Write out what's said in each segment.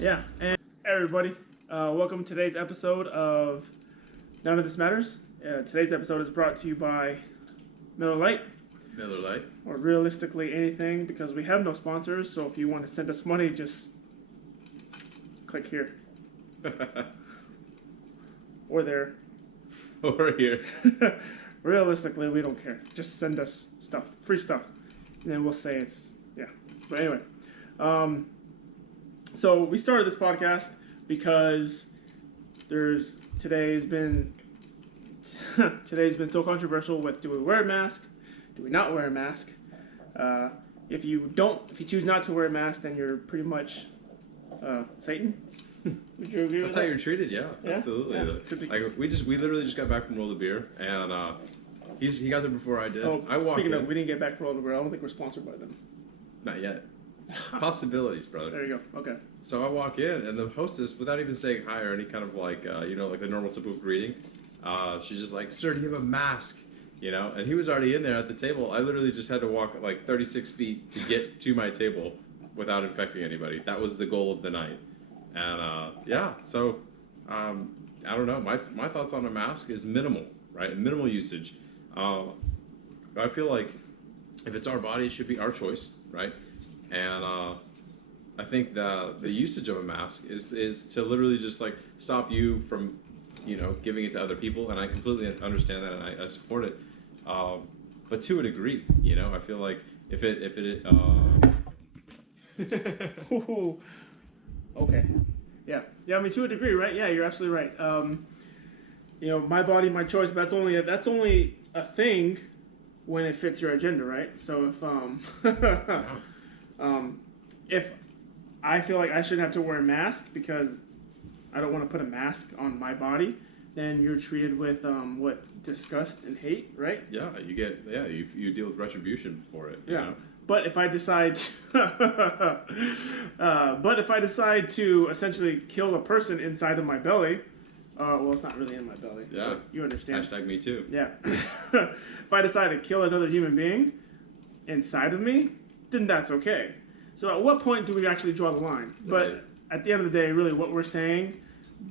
Yeah, and hey everybody, welcome to today's episode of None of This Matters. Today's episode is brought to you by Miller Lite, Miller Lite. or realistically anything, because we have no sponsors. So if you want to send us money, just click here or there. Over here. Realistically, we don't care. Just send us stuff, free stuff, and then we'll say it's yeah. But anyway, so we started this podcast because today's been so controversial with do we wear a mask, do we not wear a mask? If you choose not to wear a mask, then you're pretty much Satan. Would you agree with That's that? how you're treated, yeah. Yeah? Absolutely. Yeah. Could be. Like we literally just got back from World of Beer, and he got there before I did. Oh, I walked speaking in. of, we didn't get back from World. I don't think we're sponsored by them. Not yet. Possibilities, brother. There you go. Okay. So I walk in, and the hostess, without even saying hi or any kind of like like the normal typical greeting, she's just like, "Sir, do you have a mask?" You know, and he was already in there at the table. I literally just had to walk like 36 feet to get to my table without infecting anybody. That was the goal of the night. And so I don't know. My thoughts on a mask is minimal, right? Minimal usage. I feel like if it's our body, it should be our choice, right? And I think the usage of a mask is to literally just like stop you from, giving it to other people. And I completely understand that, and I support it. But to a degree, I feel like if it Okay. Yeah. I mean, to a degree, right? Yeah, you're absolutely right. My body, my choice. But that's only a thing when it fits your agenda, right? So if I feel like I shouldn't have to wear a mask because I don't want to put a mask on my body, then you're treated with disgust and hate, right? Yeah, you deal with retribution for it. Yeah. But if I decide to essentially kill a person inside of my belly, well, it's not really in my belly. Yeah. You understand. Hashtag me too. Yeah. If I decide to kill another human being inside of me, then that's okay. So at what point do we actually draw the line? But at the end of the day, really what we're saying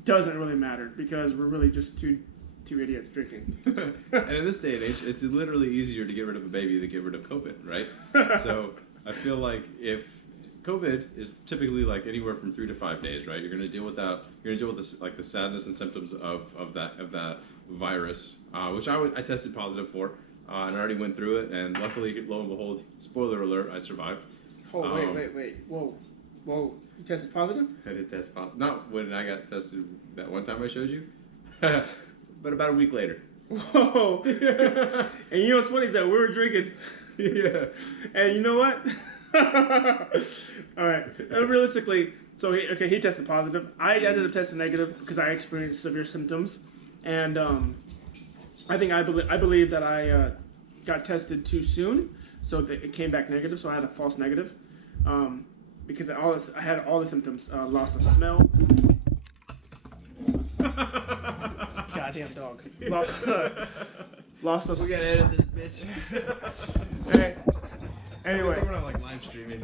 doesn't really matter because we're really just two idiots drinking. And in this day and age, it's literally easier to get rid of a baby than get rid of COVID, right? So I feel like if COVID is typically like anywhere from 3 to 5 days, right? You're gonna deal with that. You're gonna deal with this, like the sadness and symptoms of that virus, which I tested positive for, and I already went through it. And luckily, lo and behold, spoiler alert, I survived. Oh wait! Whoa! You tested positive? I did test positive. Not when I got tested that one time I showed you, but about a week later. Whoa! And you know what's funny is that we were drinking. Yeah. And you know what? All right. Realistically, so he tested positive. I ended up testing negative because I experienced severe symptoms, and I believe that I got tested too soon, so that it came back negative. So I had a false negative because I had all the symptoms: loss of smell. Goddamn dog. Loss of. We gotta edit this bitch. Hey. Anyway. We're not like live streaming.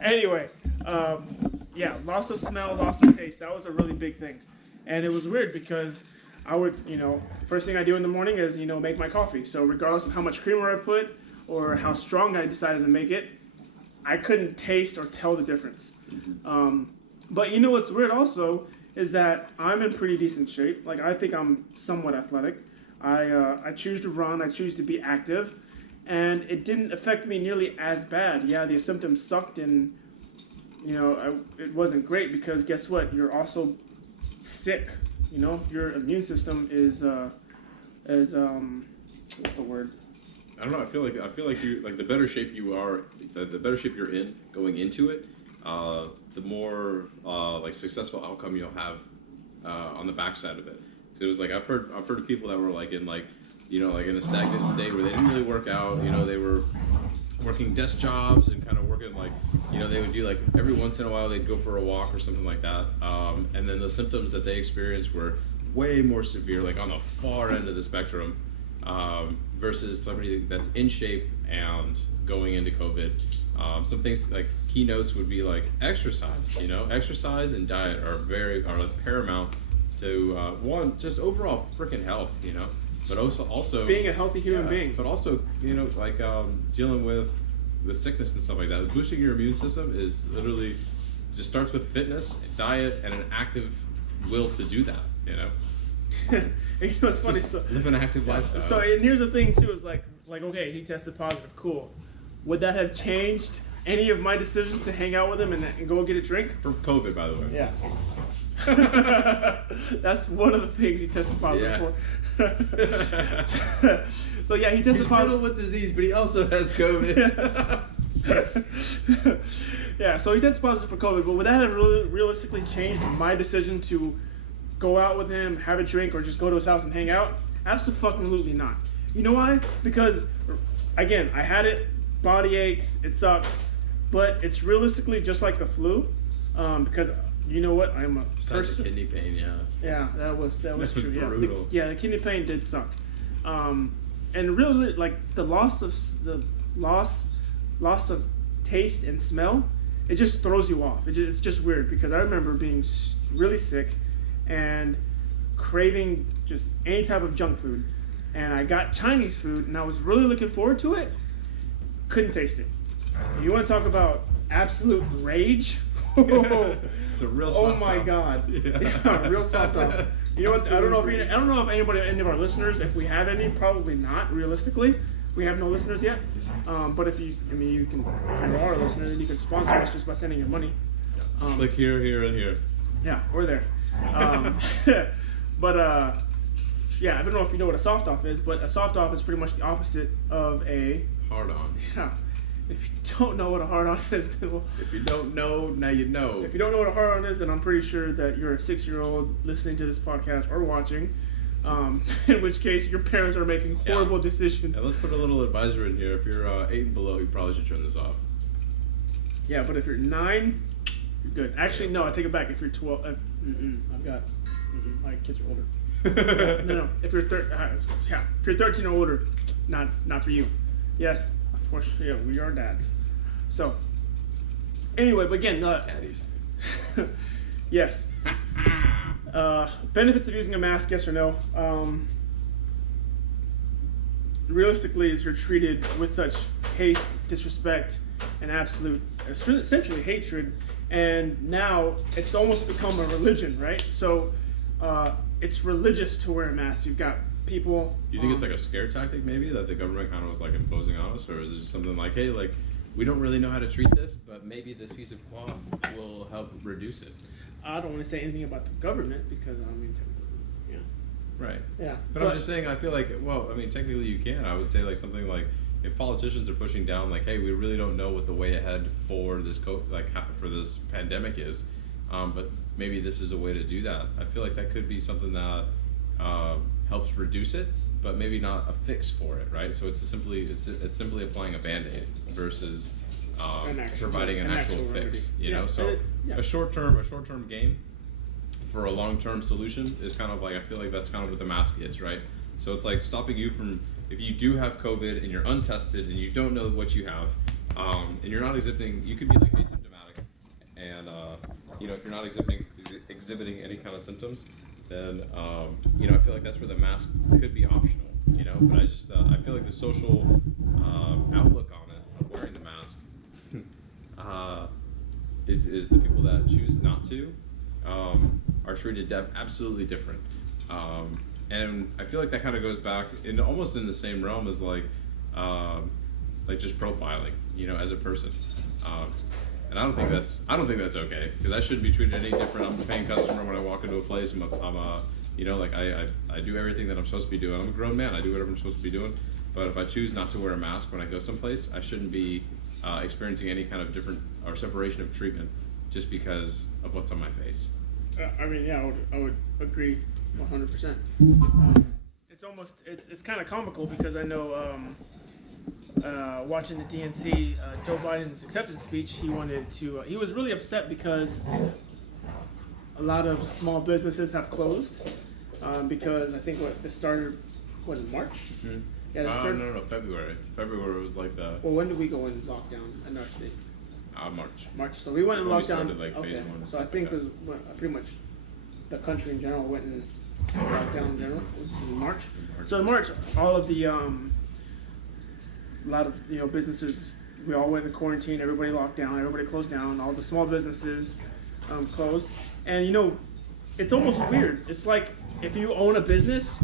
Anyway, loss of smell, loss of taste. That was a really big thing. And it was weird because I would, first thing I do in the morning is, make my coffee. So regardless of how much creamer I put or how strong I decided to make it, I couldn't taste or tell the difference. But you know what's weird also is that I'm in pretty decent shape. Like, I think I'm somewhat athletic. I choose to run. I choose to be active. And it didn't affect me nearly as bad. Yeah, the symptoms sucked, and it wasn't great because guess what? You're also sick. Your immune system is what's the word? I don't know. I feel like you like the better shape you are, the better shape you're in going into it, the more like successful outcome you'll have on the backside of it. It was like I've heard of people that were like in like in a stagnant state where they didn't really work out. They were working desk jobs and kind of working like they would do like every once in a while they'd go for a walk or something like that. And then the symptoms that they experienced were way more severe, like on the far end of the spectrum, versus somebody that's in shape and going into COVID. Some things like keynotes would be like exercise. You know, exercise and diet are paramount to one, just overall freaking health. You know, but also Being a healthy human being. But also, you know, like dealing with sickness and stuff like that. Boosting your immune system is literally just starts with fitness, diet, and an active will to do that. You know. And you know what's funny? Just live an active lifestyle. So and here's the thing too: is like okay, he tested positive. Cool. Would that have changed any of my decisions to hang out with him and go get a drink? For COVID, by the way. Yeah. That's one of the things he tested positive for. So yeah, he tested He's positive riddled with disease, but he also has COVID. Yeah, so he tested positive for COVID, but would that have really realistically changed my decision to go out with him, have a drink, or just go to his house and hang out? Absolutely not. You know why? Because, again, I had it, body aches, it sucks, but it's realistically just like the flu, because you know what? I'm a Besides person. the kidney pain, yeah. Yeah, that was true. Yeah, brutal. the kidney pain did suck, and really like the loss of taste and smell. It just throws you off. It's just weird because I remember being really sick and craving just any type of junk food, and I got Chinese food and I was really looking forward to it. Couldn't taste it. You want to talk about absolute rage? It's a real Oh soft my top. god. Yeah, real soft top. You know what? I don't know if anybody, any of our listeners, if we have any, probably not. Realistically, we have no listeners yet. But if you can, if you are a listener, then you can sponsor us just by sending your money. Like here, and here. Yeah, we're there. But yeah, I don't know if you know what a soft off is, but a soft off is pretty much the opposite of a Hard on. yeah. If you don't know what a hard on is, then well, If you don't know, now you know. if you don't know what a hard on is, then I'm pretty sure that you're a 6-year-old listening to this podcast or watching. In which case, your parents are making horrible decisions. And let's put a little advisor in here. If you're 8 and below, you probably should turn this off. Yeah, but if you're 9, you're good. Actually, no, I take it back. If you're 12, my kids are older. No. If you're if you're 13 or older, not for you. Yes, of course. Yeah, we are dads. So, anyway, but again, Caddies. yes. Benefits of using a mask, yes or no? Realistically, is you're treated with such hate, disrespect, and absolute, essentially hatred, and now it's almost become a religion, right? So it's religious to wear a mask. You've got people. Do you think it's like a scare tactic, maybe, that the government kind of was like imposing on us, or is it just something like, hey, like we don't really know how to treat this, but maybe this piece of cloth will help reduce it? I don't want to say anything about the government because yeah. Right. Yeah. But I'm just saying, I feel like, well, I mean, technically you can. I would say like something like, if politicians are pushing down, like, hey, we really don't know what the way ahead for this for this pandemic is, but maybe this is a way to do that. I feel like that could be something that helps reduce it, but maybe not a fix for it, right? So it's simply applying a Band-Aid versus providing an actual fix. You know, so a short-term gain for a long-term solution is kind of like, I feel like that's kind of what the mask is, right? So it's like stopping you from, if you do have COVID and you're untested and you don't know what you have, and you're not exhibiting, you could be like asymptomatic, and you know, if you're not exhibiting any kind of symptoms, then you know, I feel like that's where the mask could be optional, you know. But I feel like the social outlook on it of wearing the mask is the people that choose not to are treated absolutely different. And I feel like that kind of goes back in almost in the same realm as like just profiling, you know, as a person. And I don't think that's okay, because I shouldn't be treated any different. I'm a paying customer when I walk into a place. You know, like I do everything that I'm supposed to be doing. I'm a grown man. I do whatever I'm supposed to be doing. But if I choose not to wear a mask when I go someplace, I shouldn't be experiencing any kind of different or separation of treatment just because of what's on my face. I mean, yeah, I would agree 100%. It's kind of comical because I know watching the DNC, Joe Biden's acceptance speech, he was really upset because a lot of small businesses have closed because I think this started in March? Mm-hmm. Yeah, No, February. February was like the. Well, when did we go in lockdown in our state? March. March. So we went in When we lockdown. started, like, Okay. phase 1 and So I stuff think like it was pretty much the country in general went in lockdown in general. It was in March. So in March, all of the a lot of businesses, we all went in quarantine. Everybody locked down. Everybody closed down. All the small businesses closed. And it's almost weird. It's like if you own a business,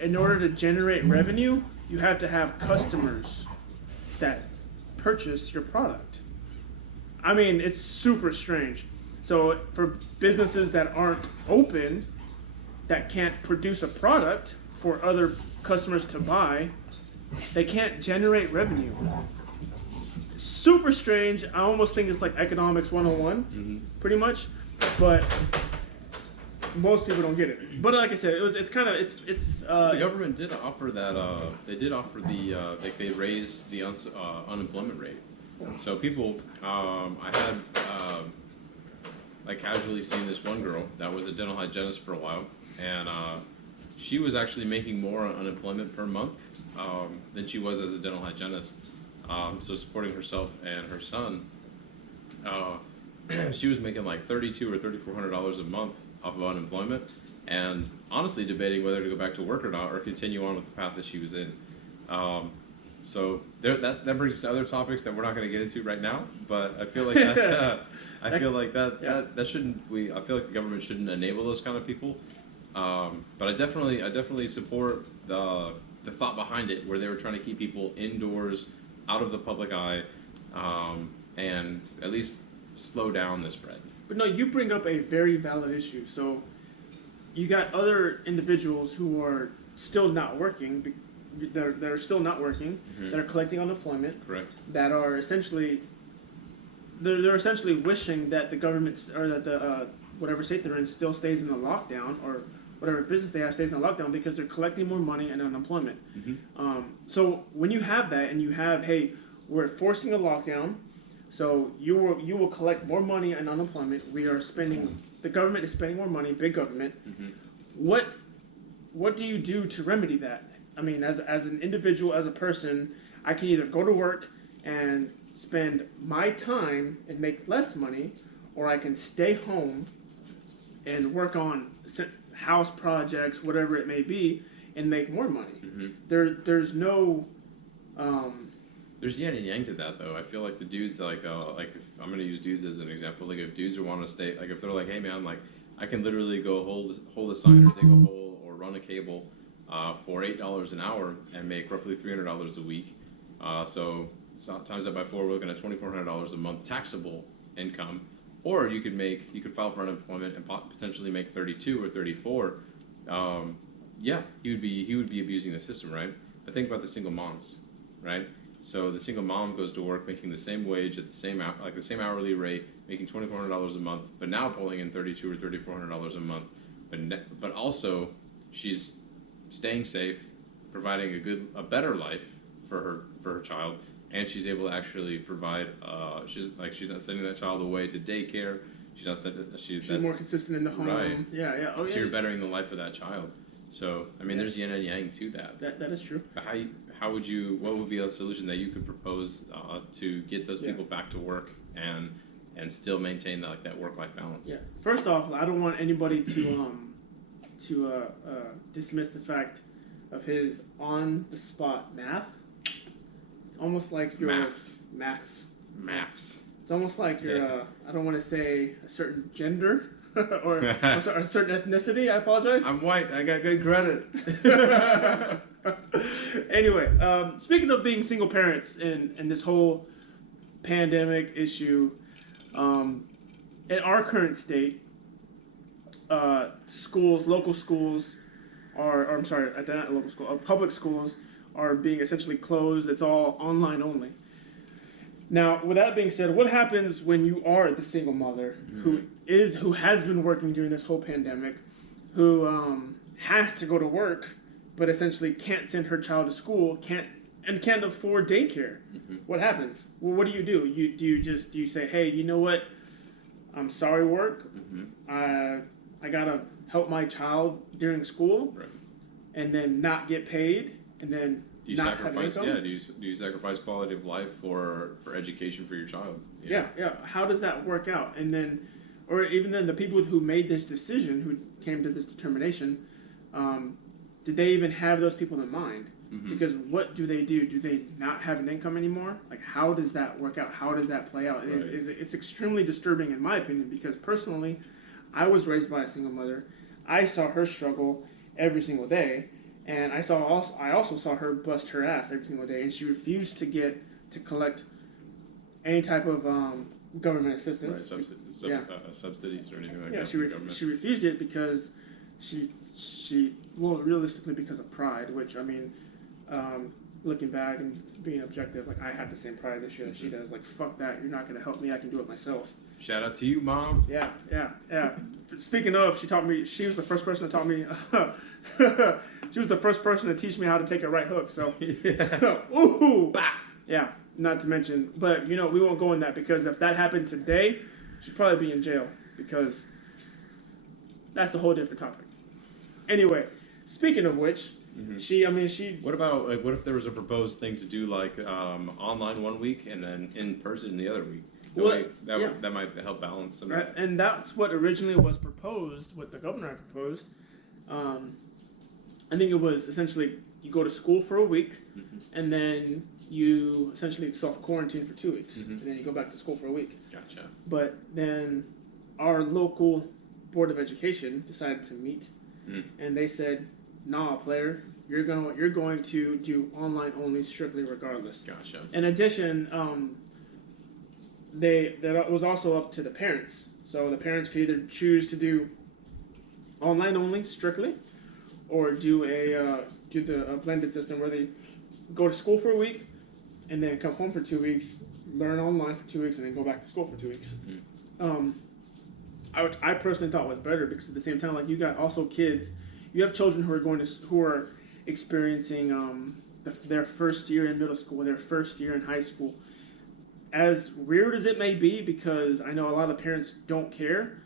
in order to generate revenue, you have to have customers that purchase your product. I mean, it's super strange. So for businesses that aren't open, that can't produce a product for other customers to buy, they can't generate revenue. Super strange. I almost think it's like economics 101, pretty much. But most people don't get it. But like I said, it's The government did offer that. They did offer they raised the unemployment rate. So people, I had casually seen this one girl that was a dental hygienist for a while, and she was actually making more on unemployment per month than she was as a dental hygienist. So supporting herself and her son, she was making like $3,200 or $3,400 a month off of unemployment, and honestly debating whether to go back to work or not, or continue on with the path that she was in. So that brings to other topics that we're not going to get into right now. But I feel like that, I feel like that shouldn't I feel like the government shouldn't enable those kind of people. But I definitely support the thought behind it, where they were trying to keep people indoors, out of the public eye, and at least slow down the spread. But no, you bring up a very valid issue. So you got other individuals who are still not working. They're still not working. Mm-hmm. That are collecting unemployment. Correct. That are essentially they're essentially wishing that the government or that the whatever state they're in still stays in the lockdown, or whatever business they have stays in the lockdown, because they're collecting more money and unemployment. Mm-hmm. So when you have that, and you have, hey, we're forcing a lockdown, so you will collect more money and unemployment. The government is spending more money, big government. Mm-hmm. What do you do to remedy that? I mean, as an individual, as a person, I can either go to work and spend my time and make less money, or I can stay home and work on house projects, whatever it may be, and make more money. Mm-hmm. There's no There's yin and yang to that, though. I feel like the dudes, if I'm gonna use dudes as an example, like if dudes want to stay, like if they're like, hey man, like I can literally go hold a sign or dig a hole or run a cable for $8 an hour and make roughly $300 a week. So times that by 4, we're looking at $2,400 a month taxable income. Or you could file for unemployment and potentially make 32 or 34. Yeah, he would be abusing the system, right? But think about the single moms, right? So the single mom goes to work making the same wage at the same hourly rate, making $2,400 a month, but now pulling in $3,200 or $3,400 a month. But also she's staying safe, providing a better life for her child, and she's able to actually provide. She's not sending that child away to daycare. She's not sending. She's more consistent in the home. Right. Yeah. Oh, so yeah. you're bettering the life of that child. So I mean, there's yin and yang to that. That is true. What would be a solution that you could propose to get those people back to work and still maintain that work-life balance? Yeah. First off, I don't want anybody to dismiss the fact of his on-the-spot math. It's almost like your maths. It's almost like your I don't want to say a certain gender or I'm sorry, a certain ethnicity. I apologize. I'm white. I got good credit. Anyway, speaking of being single parents and this whole pandemic issue, in our current state, local schools public schools are being essentially closed. It's all online only. Now, with that being said, what happens when you are the single mother who has been working during this whole pandemic, who has to go to work, but essentially can't send her child to school, can't afford daycare? Mm-hmm. What happens? Well, what do? Do you say, hey, you know what? I'm sorry, work. Mm-hmm. I gotta help my child during school, right. and then not get paid, and then Do you not have sacrifice? income? Yeah. Do you sacrifice quality of life for education for your child? Yeah, yeah. How does that work out? And then, or even then, the people who made this decision, who came to this determination, did they even have those people in mind? Mm-hmm. Because what do they do? Do they not have an income anymore? Like, how does that work out? How does that play out? Right. It's extremely disturbing, in my opinion, because personally, I was raised by a single mother. I saw her struggle every single day, and I also saw her bust her ass every single day, and she refused to collect any type of government Right. assistance. Subsidies or anything like Yeah, that. she from the government. she refused it because she well, realistically, because of pride. Which, I mean, looking back and being objective, like, I have the same pride this year that she does. Like, fuck that, you're not gonna help me. I can do it myself. Shout out to you, Mom. Yeah, yeah, yeah. Speaking of, she taught me. She was the first person to taught me. She was the first person to teach me how to take a right hook. So, Yeah. ooh, yeah. Not to mention, but we won't go in that, because if that happened today, she'd probably be in jail, because that's a whole different topic. Anyway, speaking of which, she. What about like what if there was a proposed thing to do like online one week and then in person the other week? That might help balance some. Right, and that's what originally was proposed. What the governor proposed. I think it was essentially you go to school for a week, and then you essentially self-quarantine for 2 weeks, and then you go back to school for a week. Gotcha. But then our local board of education decided to meet, and they said, "Nah, player, you're going to do online only, strictly, regardless." Gotcha. In addition, that was also up to the parents. So the parents could either choose to do online only, strictly, or do the blended system where they go to school for a week and then come home for 2 weeks, learn online for 2 weeks, and then go back to school for 2 weeks. I personally thought was better, because at the same time, like, you got also kids, you have children who are experiencing their first year in middle school, their first year in high school. As weird as it may be, because I know a lot of parents don't care,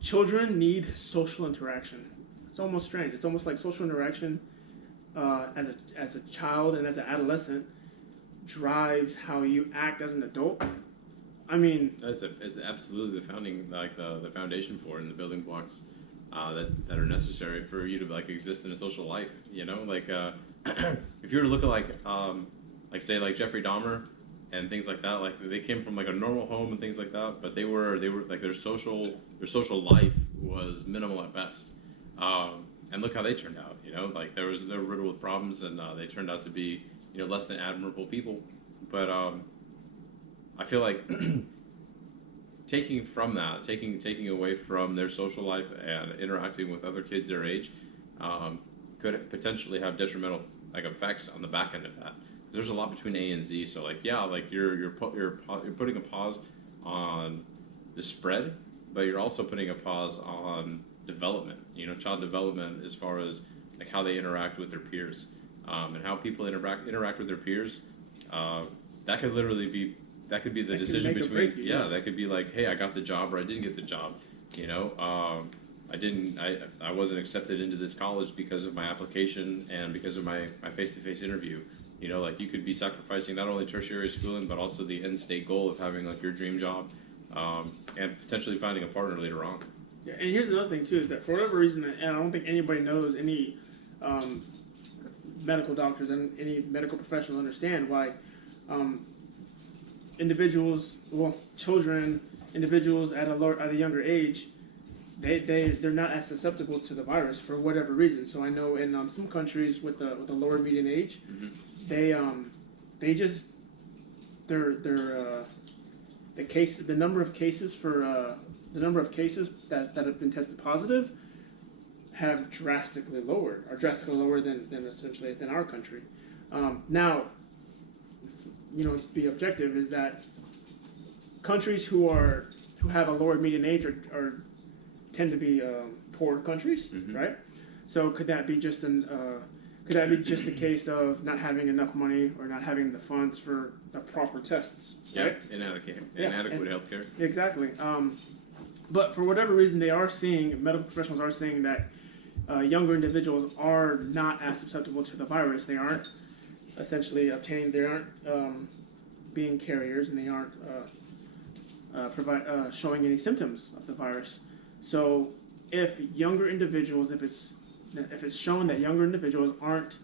children need social interaction. It's almost strange. It's almost like social interaction as a child and as an adolescent drives how you act as an adult. I mean, That's absolutely the founding, like the foundation for it, and the building blocks that are necessary for you to like exist in a social life. Like if you were to look at like say like Jeffrey Dahmer and things like that, like they came from like a normal home and things like that, but they were like their social life was minimal at best. And look how they turned out. Like they were riddled with problems, and they turned out to be less than admirable people. But I feel like taking away from their social life and interacting with other kids their age could potentially have detrimental like effects on the back end of that. There's a lot between A and Z, so like you're putting a pause on the spread, but you're also putting a pause on development. Child development as far as like how they interact with their peers, and how people interact with their peers. That could literally be the decision between that could be like, hey, I got the job or I didn't get the job. I wasn't accepted into this college because of my application and because of my face-to-face interview. Like you could be sacrificing not only tertiary schooling but also the end state goal of having like your dream job, and potentially finding a partner later on. Yeah, and here's another thing too, is that for whatever reason, and I don't think anybody knows, any medical doctors and any medical professional understand why individuals at a younger age, they're not as susceptible to the virus for whatever reason. So I know in some countries with the lower median age, the number of cases that have been tested positive are drastically lower than essentially than our country. Now, to be objective, is that countries who have a lower median age tend to be poor countries, right? So could that be just a case of not having enough money or not having the funds for the proper tests? Yeah, right? inadequate healthcare. Exactly. But for whatever reason, medical professionals are saying that younger individuals are not as susceptible to the virus. They aren't essentially obtaining. They aren't being carriers, and they aren't showing any symptoms of the virus. So if younger individuals, if it's shown that younger individuals aren't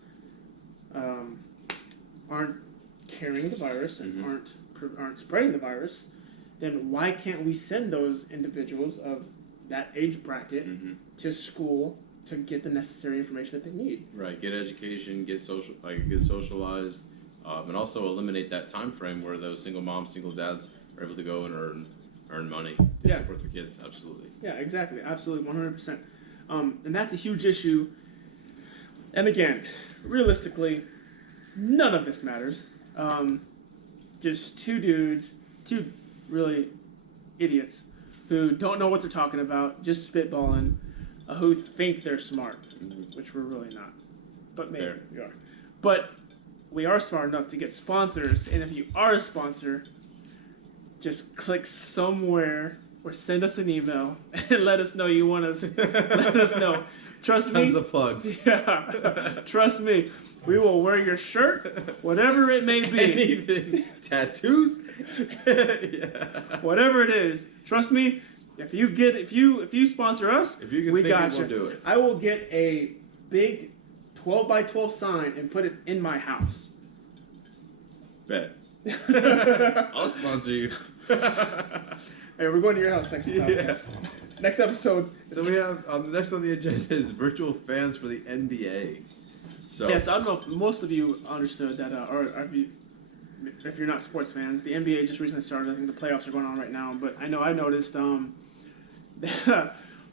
carrying the virus and aren't spreading the virus, then why can't we send those individuals of that age bracket to school to get the necessary information that they need? Right. Get education, get socialized, and also eliminate that time frame where those single moms, single dads are able to go and earn money to support their kids. Absolutely. Yeah, exactly. Absolutely, 100%. And that's a huge issue. And again, realistically, none of this matters. Just two dudes, two really idiots who don't know what they're talking about, just spitballing, who think they're smart, which we're really not. But maybe we are. But we are smart enough to get sponsors, and if you are a sponsor, just click somewhere or send us an email and let us know you want us. Let us know. Trust me. Tons of plugs. Yeah. Trust me. We will wear your shirt, whatever it may be. Anything. Tattoos. Yeah. Whatever it is. Trust me. If you sponsor us, If you can we think got it, you. we'll do it. I will get a big 12 by 12 sign and put it in my house. Bet. I'll sponsor you. Hey, we're going to your house next time. Yeah. Next episode. So we have next on the agenda is virtual fans for the NBA. So Yes, I don't know if most of you understood that, or if you're not sports fans, the NBA just recently started. I think the playoffs are going on right now. But I noticed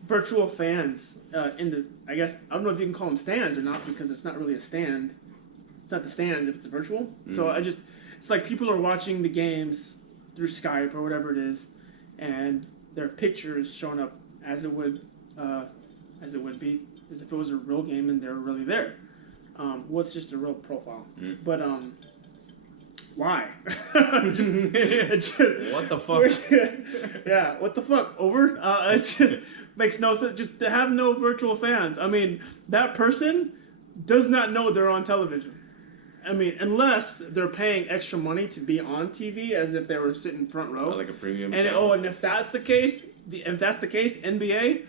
virtual fans in the, I guess, I don't know if you can call them stands or not, because it's not really a stand. It's not the stands if it's virtual. So it's like people are watching the games through Skype or whatever it is, and their picture is showing up as it would be as if it was a real game and they're really there. Well, it's just a real profile. But why? what the fuck? Yeah, what the fuck? Over? It just makes no sense. Just to have no virtual fans. I mean, that person does not know they're on television. I mean, unless they're paying extra money to be on TV, as if they were sitting front row, Like a premium. and and if that's the case, NBA,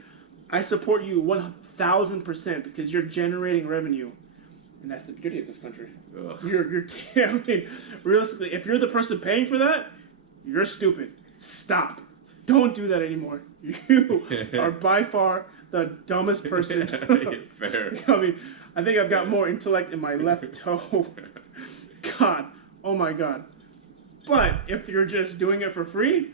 I support you 1,000% because you're generating revenue, and that's the beauty of this country. Ugh. I mean, realistically, if you're the person paying for that, you're stupid. Stop. Don't do that anymore. You are by far the dumbest person. Fair. I mean, I think I've got more intellect in my left toe. God, oh my God. But if you're just doing it for free,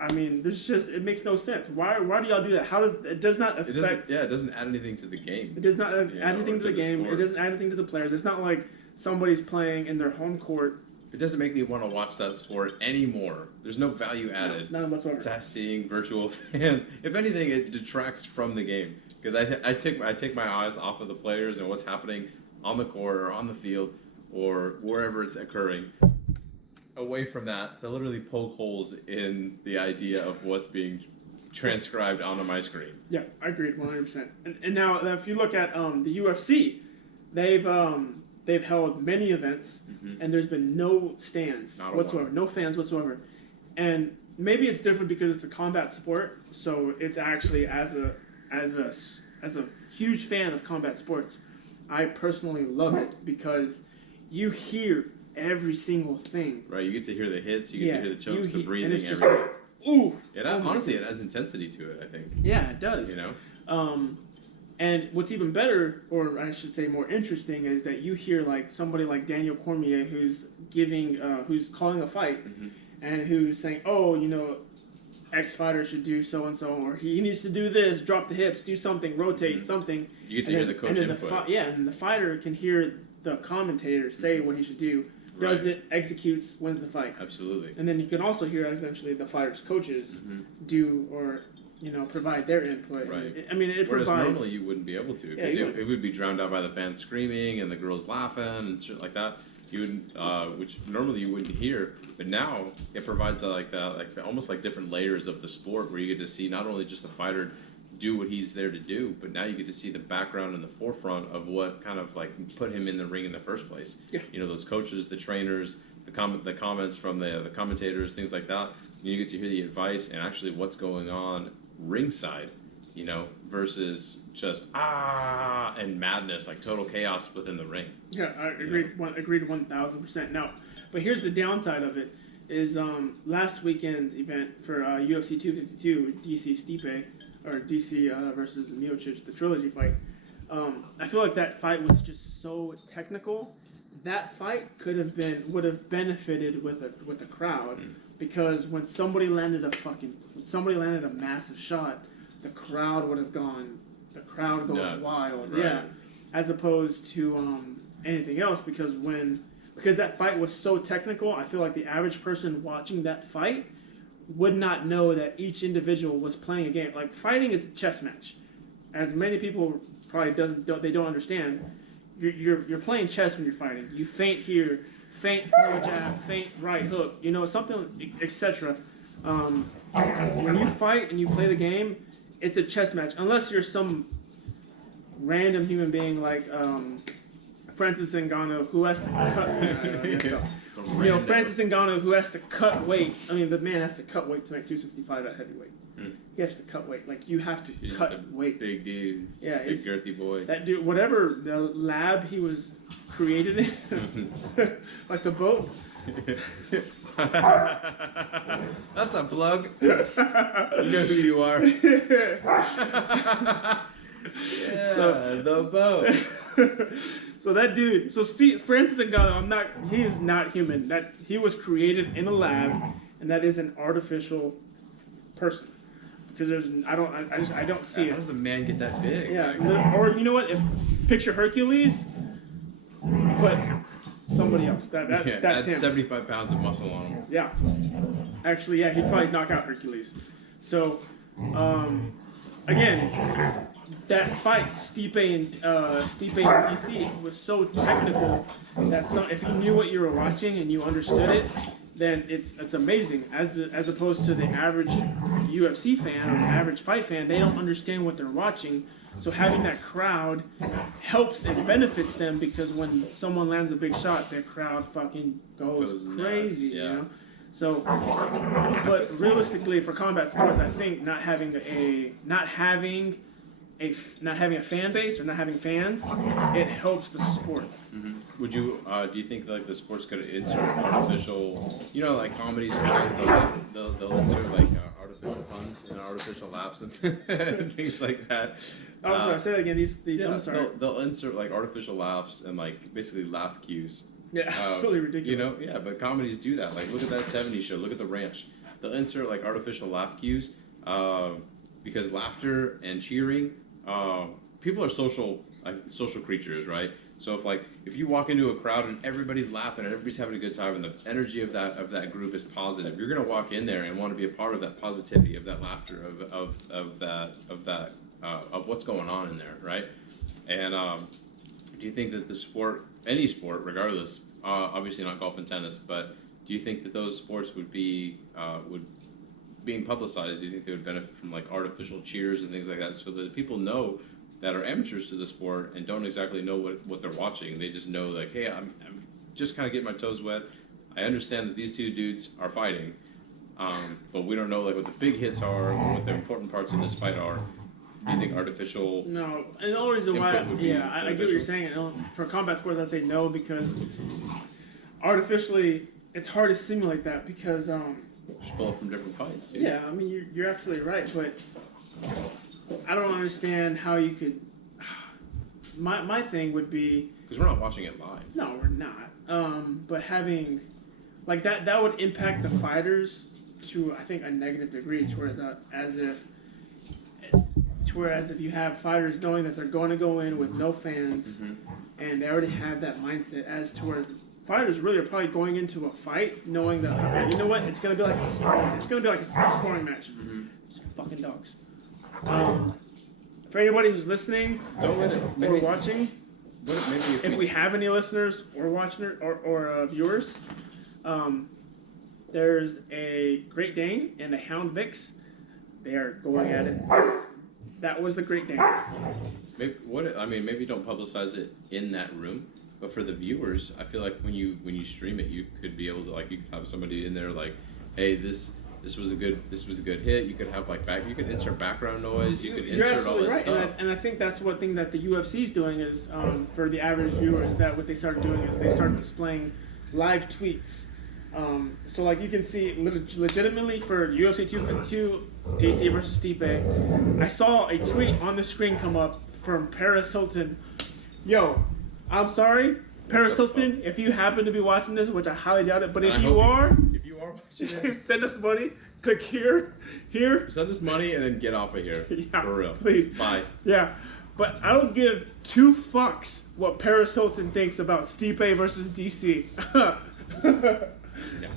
I mean, it makes no sense. Why do y'all do that? It does not affect. It doesn't add anything to the game. It does not add anything to the game. sport. It doesn't add anything to the players. It's not like somebody's playing in their home court. It doesn't make me want to watch that sport anymore. There's no value added None whatsoever. to seeing virtual fans. If anything, it detracts from the game because I take my eyes off of the players and what's happening on the court or on the field or wherever it's occurring, away from that to literally poke holes in the idea of what's being transcribed onto my screen. Yeah, I agree 100%. And now, if you look at the UFC, they've held many events, and there's been no stands whatsoever, no fans whatsoever. And maybe it's different because it's a combat sport, so it's actually as a huge fan of combat sports, I personally love it because you hear every single thing. Right, you get to hear the hits, you get to hear the chokes, the breathing, and it's just everything. ooh. Honestly, it adds intensity to it, I think. Yeah, it does. You know? And what's even better, or I should say more interesting, is that you hear like somebody like Daniel Cormier who's calling a fight, and who's saying, oh, you know, X fighter should do so and so, or he needs to do this, drop the hips, do something, rotate something. You get to hear the coach input. And the fighter can hear the commentator say what he should do, does it, executes, wins the fight. Absolutely. And then you can also hear essentially the fighter's coaches do or provide their input. Right. I mean, it Whereas provides. normally you wouldn't be able to Yeah, because you it would be drowned out by the fans screaming and the girls laughing and shit like that. You would, which normally you wouldn't hear, but now it provides almost like different layers of the sport where you get to see not only just the fighter do what he's there to do, but now you get to see the background and the forefront of what kind of like put him in the ring in the first place. Yeah. You know, those coaches, the trainers, the comments from the commentators, things like that. And you get to hear the advice and actually what's going on ringside, you know, versus just and madness, like total chaos within the ring. Yeah, I agreed. Agreed 1,000%. Now, but here's the downside of it: is last weekend's event for UFC 252, DC Stipe or DC versus Miocic, the trilogy fight. I feel like that fight was just so technical. That fight would have benefited with a crowd, because when somebody landed a massive shot, the crowd would have gone. The crowd goes nuts. Wild, Right. yeah, as opposed to anything else, because that fight was so technical. I feel like the average person watching that fight would not know that each individual was playing a game. Like, fighting is a chess match, as many people probably don't understand. You're playing chess when you're fighting. You feint here, feint low jab, feint right hook, you know, something, etc. When you fight and you play the game, it's a chess match. Unless you're some random human being like Francis Ngannou, who has to cut. You know, Francis Ngannou, who has to cut weight. I mean, the man has to cut weight to make 265 at heavyweight. He has to cut weight. Like, you have to He's cut a weight. Big dude. Yeah, Big girthy boy. That dude, whatever the lab he was created in, like the boat. That's a plug. You know who you are. Yeah, the boat. So that dude, Francis Ngannou, he is not human. That he was created in a lab, and that is an artificial person. Because I don't see How it. does a man get that big? Yeah, or you know what? If picture Hercules, but somebody else. That's him. 75 pounds of muscle on him. Yeah. Actually, yeah, he'd probably knock out Hercules. So, again, that fight, Stipe and DC, was so technical that if you knew what you were watching and you understood it, then it's amazing. As opposed to the average UFC fan or the average fight fan, they don't understand what they're watching. So having that crowd helps and benefits them, because when someone lands a big shot, their crowd fucking goes crazy, nuts, yeah. you know? So, but realistically, for combat sports, I think not having a fan base or not having fans, it helps the sport. Mm-hmm. Would you? Do you think like the sports could insert artificial? You know, like comedies, they'll insert like artificial puns and artificial laughs and things like that. Oh, sorry. Say that again. Yeah, I'm sorry. They'll insert like artificial laughs and like basically laugh cues. Yeah, absolutely ridiculous. You know, yeah, but comedies do that. Like, look at that '70s show. Look at The Ranch. They'll insert like artificial laugh cues because laughter and cheering. People are social creatures, right? So if you walk into a crowd and everybody's laughing and everybody's having a good time and the energy of that group is positive, you're gonna walk in there and want to be a part of that positivity, of that laughter, of what's going on in there, right? And do you think that the sport, any sport, regardless, obviously not golf and tennis, but do you think that those sports would being publicized, do you think they would benefit from like artificial cheers and things like that, so that people know that are amateurs to the sport and don't exactly know what they're watching? They just know like, hey, I'm just kind of getting my toes wet. I understand that these two dudes are fighting, but we don't know like what the big hits are, or what the important parts of this fight are. Do you think artificial? No, and the only reason why, I get what you're saying. For combat sports, I say no, because artificially, it's hard to simulate that, because Just pull it from different fights. Dude. yeah, I mean you're absolutely right, but I don't understand how you could. My thing would be, Because we're not watching it live. no, we're not. But having like that would impact the fighters to, I think, a negative degree, whereas if you have fighters knowing that they're going to go in with no fans, and they already have that mindset, as to where fighters really are probably going into a fight knowing that, okay, you know what, it's gonna be like a sparring match. It's fucking dogs. For anybody who's listening Don't let it. or watching, Maybe if we have any listeners or watching or viewers, there's a Great Dane and a Hound mix. They are going at it That was the Great Dane. Maybe don't publicize it in that room, but for the viewers, I feel like when you stream it, you could be able to you could have somebody in there hey, this was a good hit. You could have you could insert background noise. You could You're insert all absolutely that right, stuff. and I think that's one thing that the UFC is doing is for the average viewer is that what they started doing is they started displaying live tweets. So you can see legitimately for UFC 252 DC versus Stipe, I saw a tweet on the screen come up from Paris Hilton. Yo, I'm sorry, Paris Hilton, if you happen to be watching this, which I highly doubt it, but if you are watching it, send us money. Click here. Send us money and then get off of here. Yeah, for real. please. Bye. Yeah, but I don't give two fucks what Paris Hilton thinks about Stipe versus DC. Yeah.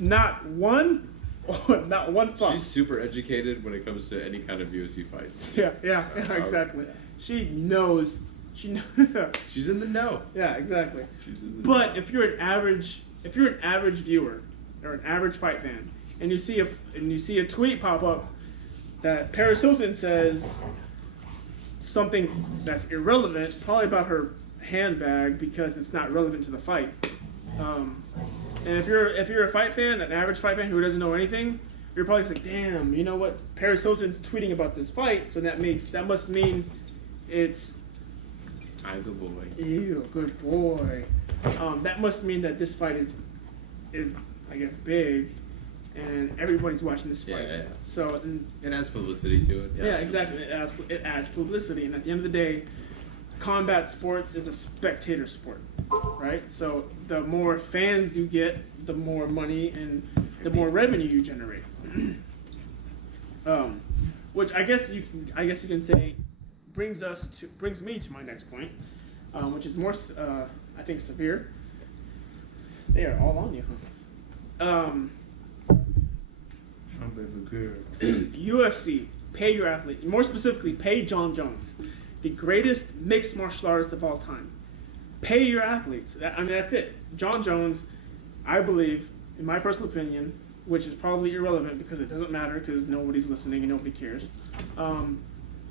Not one fuck. She's super educated when it comes to any kind of UFC fights. Yeah, exactly. Yeah. She knows. She's in the know. Yeah, exactly. She's in the But if you're an average viewer or an average fight fan, and you see a tweet pop up that Paris Hilton says something that's irrelevant, probably about her handbag because it's not relevant to the fight. And if you're a fight fan, an average fight fan who doesn't know anything, you're probably just like, damn, you know what? Paris Hilton's tweeting about this fight, so that must mean it's. I'm a good boy. Ew, good boy. That must mean that this fight is I guess big, and everybody's watching this fight. Yeah. So It adds publicity to it. yeah, exactly. It adds publicity, and at the end of the day, combat sports is a spectator sport, right? So the more fans you get, the more money and the more revenue you generate. Which I guess you can say brings me to my next point, which is more I think severe. They are all on you, huh? UFC, pay your athlete. More specifically, pay John Jones, the greatest mixed martial artist of all time. Pay your athletes. That's it. John Jones, I believe, in my personal opinion, which is probably irrelevant because it doesn't matter because nobody's listening and nobody cares.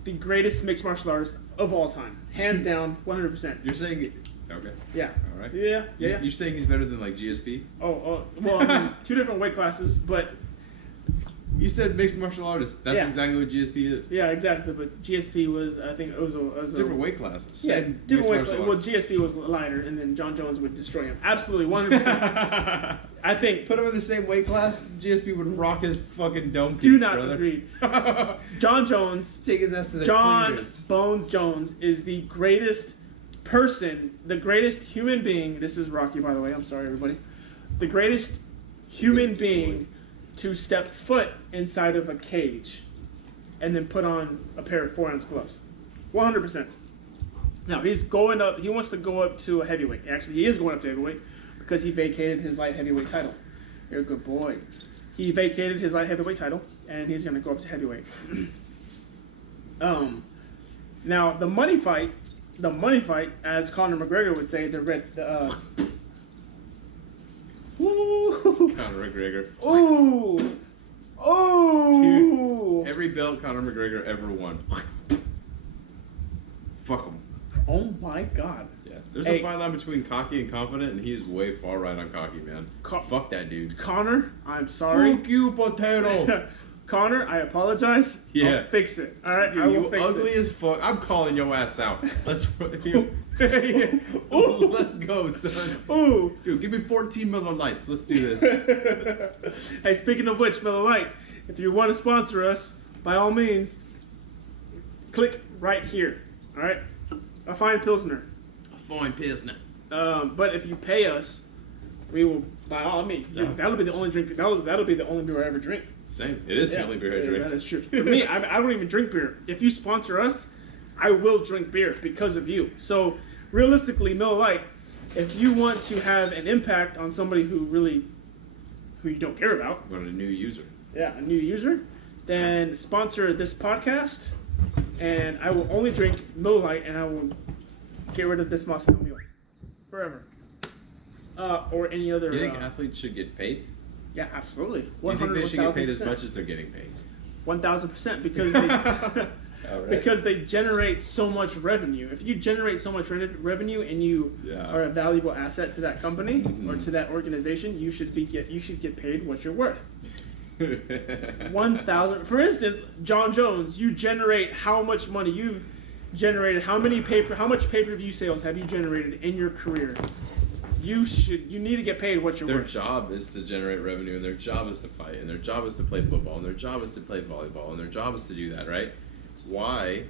The greatest mixed martial artist of all time, hands down, 100%. You're saying, okay. Yeah. All right. Yeah. You're saying he's better than GSP? Oh, well, I mean, two different weight classes, but You said mixed martial artist. That's Yeah. exactly what GSP is. yeah, exactly. But GSP was, I think, it was a Different weight classes. Yeah, Same different weight. mixed martial Well, arts. GSP was lighter, and then John Jones would destroy him. Absolutely, 100%. I think. Put him in the same weight class, GSP would rock his fucking dome piece, Do not brother. agree. John Jones, Take his ass to the John cleaners. Bones Jones is the greatest person, the greatest human being. This is Rocky, by the way. I'm sorry, everybody. The greatest human being to step foot inside of a cage and then put on a pair of 4-ounce gloves. 100%. Now, he's going up. He wants to go up to a heavyweight. Actually, he is going up to heavyweight because he vacated his light heavyweight title. You're a good boy. He vacated his light heavyweight title, and he's going to go up to heavyweight. Now, the money fight, as Conor McGregor would say, Ooh. Conor McGregor. Ooh. Ooh. Every belt Conor McGregor ever won. Fuck him. Oh my God. Yeah. There's Hey. a fine line between cocky and confident, and he is way far right on cocky, man. Fuck that dude. Connor, I'm sorry. Fuck you, potato. Connor, I apologize. Yeah. I'll fix it. All right, I Dude, will you fix ugly it. as fuck. I'm calling your ass out. Let's Ooh. let's go, son. Ooh. Dude, give me 14 Miller Lights. Let's do this. Hey, speaking of which, Miller Lite, if you want to sponsor us, by all means, click right here. All right, a fine pilsner. Fine Pilsner. But if you pay us, we will, by all means, Yeah. that'll be the only drink. That'll be the only beer I ever drink. Same. It is the only beer I drink. That is true. For me, I don't even drink beer. If you sponsor us, I will drink beer because of you. So realistically, Miller Lite, if you want to have an impact on somebody who you don't care about, Want a new user. yeah, a new user, then sponsor this podcast, and I will only drink Miller Lite, and I will get rid of this Moscow Mule forever. Or any other. Do you think athletes should get paid? Yeah, absolutely. Do you think they should get paid as much as they're getting paid? 1,000%, because they. Oh, really? because they generate so much revenue. If you generate so much revenue and you are a valuable asset to that company or to that organization, you should get paid what you're worth. 1,000. For instance, John Jones, you generate how much money you've generated. How much pay-per-view sales have you generated in your career? You need to get paid what you're worth. Their job is to generate revenue, and their job is to fight, and their job is to play football, and their job is to play volleyball, and their job is to do that, right? Why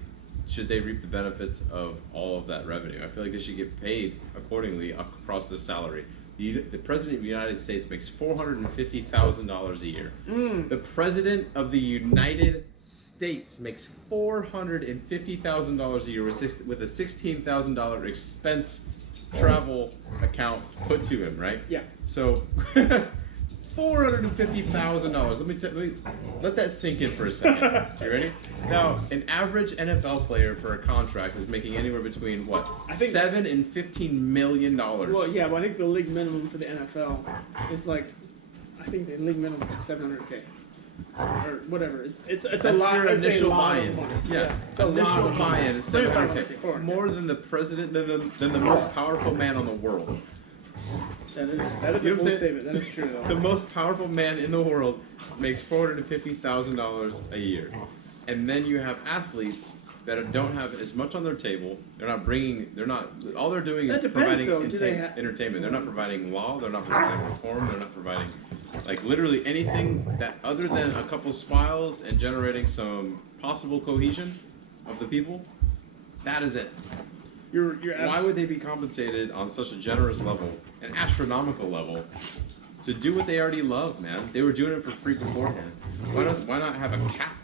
should they reap the benefits of all of that revenue? I feel like they should get paid accordingly across the salary. The President of the United States makes $450,000 a year. The President of the United States makes $450,000 a year with a $16,000 expense travel account put to him, right? Yeah. So $450,000. Let that sink in for a second. You ready? Now, an average NFL player for a contract is making anywhere between what? $7 and $15 million. Well, yeah, but I think the league minimum for the NFL is like, I think the league minimum is $700K. Or whatever. It's a lot. Your initial buy-in. Yeah. Initial buy-in is $700K. More than the president, than the most powerful man on the world. That is a bold statement. That is true, though. The most powerful man in the world makes $450,000 a year, and then you have athletes that don't have as much on their table. All they're doing is providing entertainment. They're not providing law. They're not providing reform. They're not providing, like, literally anything that other than a couple smiles and generating some possible cohesion of the people. That is it. Why would they be compensated on such a generous level, an astronomical level, to do what they already love, man? They were doing it for free beforehand. Why not have a cap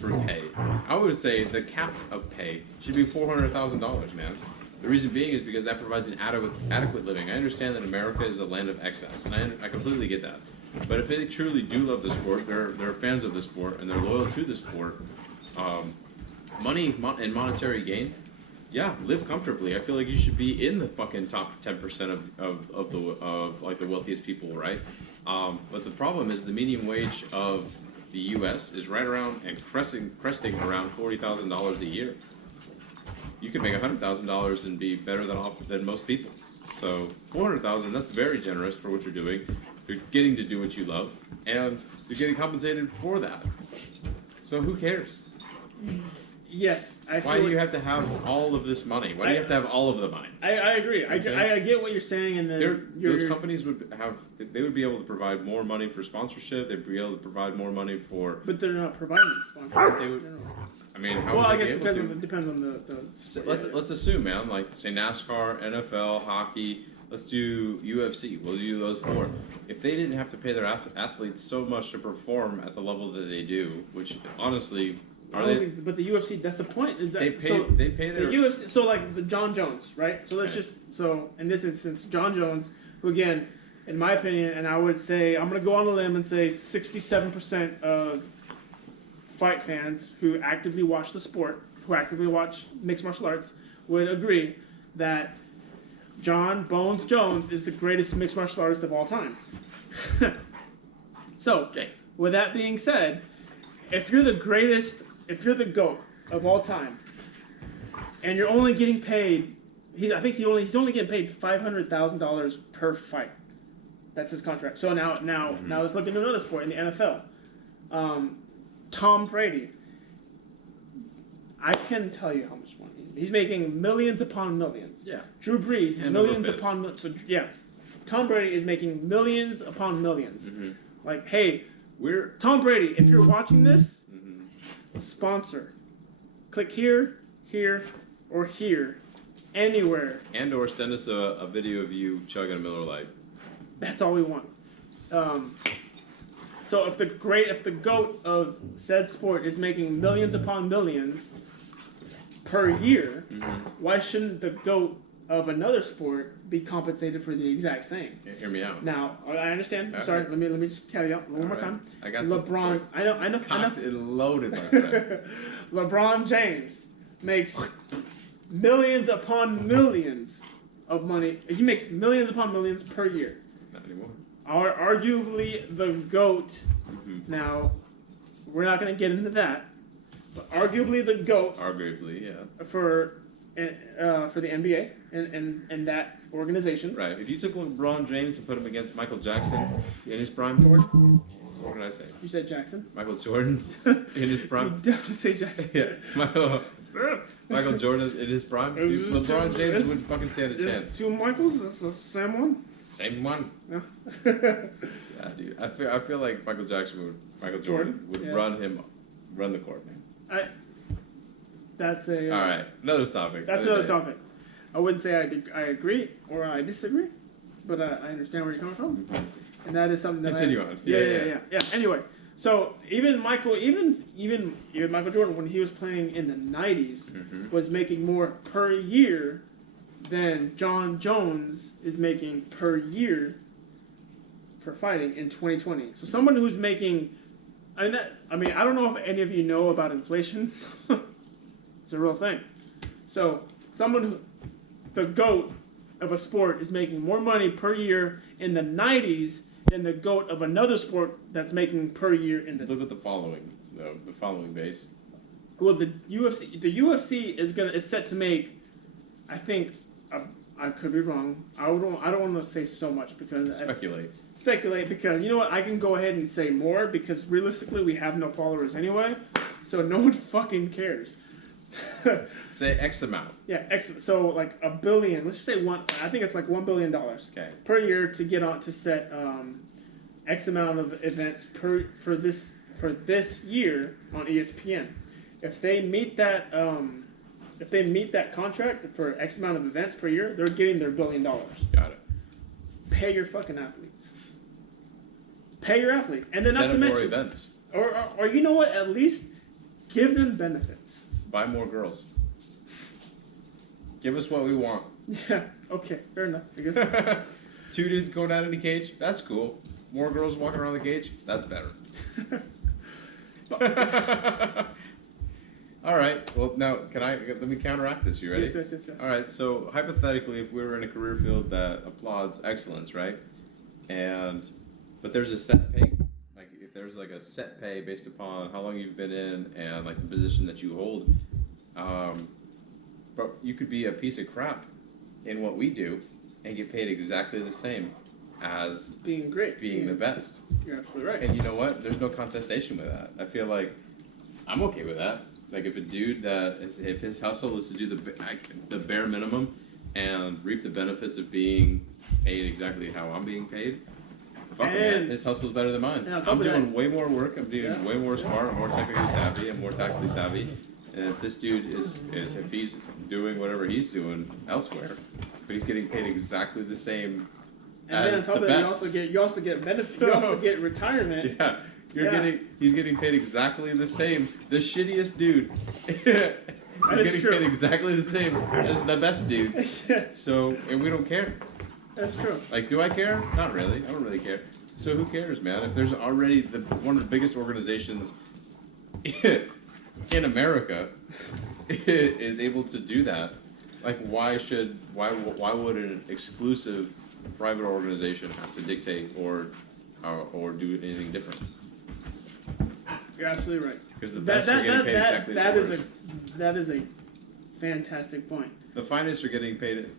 for pay? I would say the cap of pay should be $400,000, man. The reason being is because that provides an adequate living. I understand that America is a land of excess, and I completely get that. But if they truly do love the sport, they're fans of the sport, and they're loyal to the sport, money and monetary gain, yeah, live comfortably. I feel like you should be in the fucking top 10% of the wealthiest people, right? But the problem is the median wage of the U.S. is right around and cresting around $40,000 a year. You can make $100,000 and be better than most people. So $400,000, that's very generous for what you're doing. You're getting to do what you love, and you're getting compensated for that. So who cares? Yes. Why do you have to have all of this money? Why do you have to have all of the money? I agree. I get what you're saying, and then those companies would be able to provide more money for sponsorship. They'd be able to provide more money for. But they're not providing sponsorship. I mean, how would they be able to? It depends on the Let's assume, man. Like, say NASCAR, NFL, hockey. Let's do UFC. We'll do those four. If they didn't have to pay their athletes so much to perform at the level that they do, which honestly. But the UFC, that's the point. Is that they pay their UFC? So like the John Jones, right? So let's in this instance, John Jones, who again, in my opinion, and I would say I'm gonna go on a limb and say 67% of fight fans who actively watch the sport, who actively watch mixed martial arts, would agree that John Bones Jones is the greatest mixed martial artist of all time. So, with that being said, if you're the GOAT of all time, and you're only getting paid, he's only getting paid $500,000 per fight. That's his contract. So now let's look into another sport in the NFL. Tom Brady. I can tell you how much money he's making, millions upon millions. Yeah. Drew Brees, millions upon millions. So, yeah. Tom Brady is making millions upon millions. Mm-hmm. Like, hey, Tom Brady, if you're watching this, sponsor. Click here, here, or here. Anywhere. And or send us a video of you chugging a Miller Lite. That's all we want. So if the GOAT of said sport is making millions upon millions per year, why shouldn't the GOAT of another sport be compensated for the exact same? Hear me out. Now, I understand. I'm sorry. Let me just carry out one more time. I got LeBron. I know. Cocked and loaded, my friend. LeBron James makes millions upon millions of money. He makes millions upon millions per year. Not anymore. Arguably the GOAT. Now, we're not going to get into that. arguably the GOAT Arguably, yeah. for the NBA and that organization. Right. If you took LeBron James and put him against Michael Jackson in his prime, Jordan. what can I say? You said Jackson. Michael Jordan in his You prime. definitely say Jackson. Yeah. Michael Jordan in his prime. It's- LeBron James it's- wouldn't fucking stand a There's chance. 2 Michaels. It's the same one. Same one. No. Yeah, dude. I feel like Michael Jordan would Yeah. run the court, man. That's a. All right, another topic. That's another topic. I wouldn't say I agree or I disagree, but I understand where you're coming from, and that is something that Continue on. Yeah. Anyway, so even Michael Jordan, when he was playing in the '90s, Mhm. was making more per year than John Jones is making per year for fighting in 2020. So someone who's making, I don't know if any of you know about inflation. It's a real thing. So someone who, the GOAT of a sport, is making more money per year in the 90s than the GOAT of another sport that's making per year in the. Look at the following, though. The following base. Well, the UFC is set to make, I think, I could be wrong. I don't want to say so much because speculate because you know what, I can go ahead and say more because realistically we have no followers anyway, so no one fucking cares. Say X amount. Yeah, so like $1 billion. Let's just say I think it's like $1 billion Okay. per year to get on to set X amount of events for this year on ESPN. If they meet that contract for X amount of events per year, they're getting their $1 billion. Got it. Pay your fucking athletes. Pay your athletes, and then not to Set up more mention, events. or you know what? At least give them benefits. Buy more girls. Give us what we want. Yeah. Okay. Fair enough. I guess. 2 dudes going out in a cage. That's cool. More girls walking around the cage. That's better. All right. Well, now let me counteract this. You ready? Yes. All right. So hypothetically, if we were in a career field that applauds excellence, right? But there's a set pay. Like if there's like a set pay based upon how long you've been in and like the position that you hold. But you could be a piece of crap in what we do and get paid exactly the same as Being great. being the best. You're absolutely right. And you know what? There's no contestation with that. I feel like I'm okay with that. Like if a dude if his hustle is to do the bare minimum and reap the benefits of being paid exactly how I'm being paid, fuck him, man. His hustle's better than mine. I'm doing way more work. I'm doing way more smart. I'm more technically savvy. I'm more tactically savvy. And if this dude if he's doing whatever he's doing elsewhere, but he's getting paid exactly the same. And then on top of that, you also get benefits. You also get retirement. Yeah, he's getting paid exactly the same. The shittiest dude is getting paid exactly the same as the best dude. So, and we don't care. That's true. Like, do I care? Not really. I don't really care. So who cares, man? If there's already one of the biggest organizations in America is able to do that, like why would an exclusive private organization have to dictate or do anything different? You're absolutely right. Because the best are getting paid exactly the same. That is a fantastic point. The finest are getting paid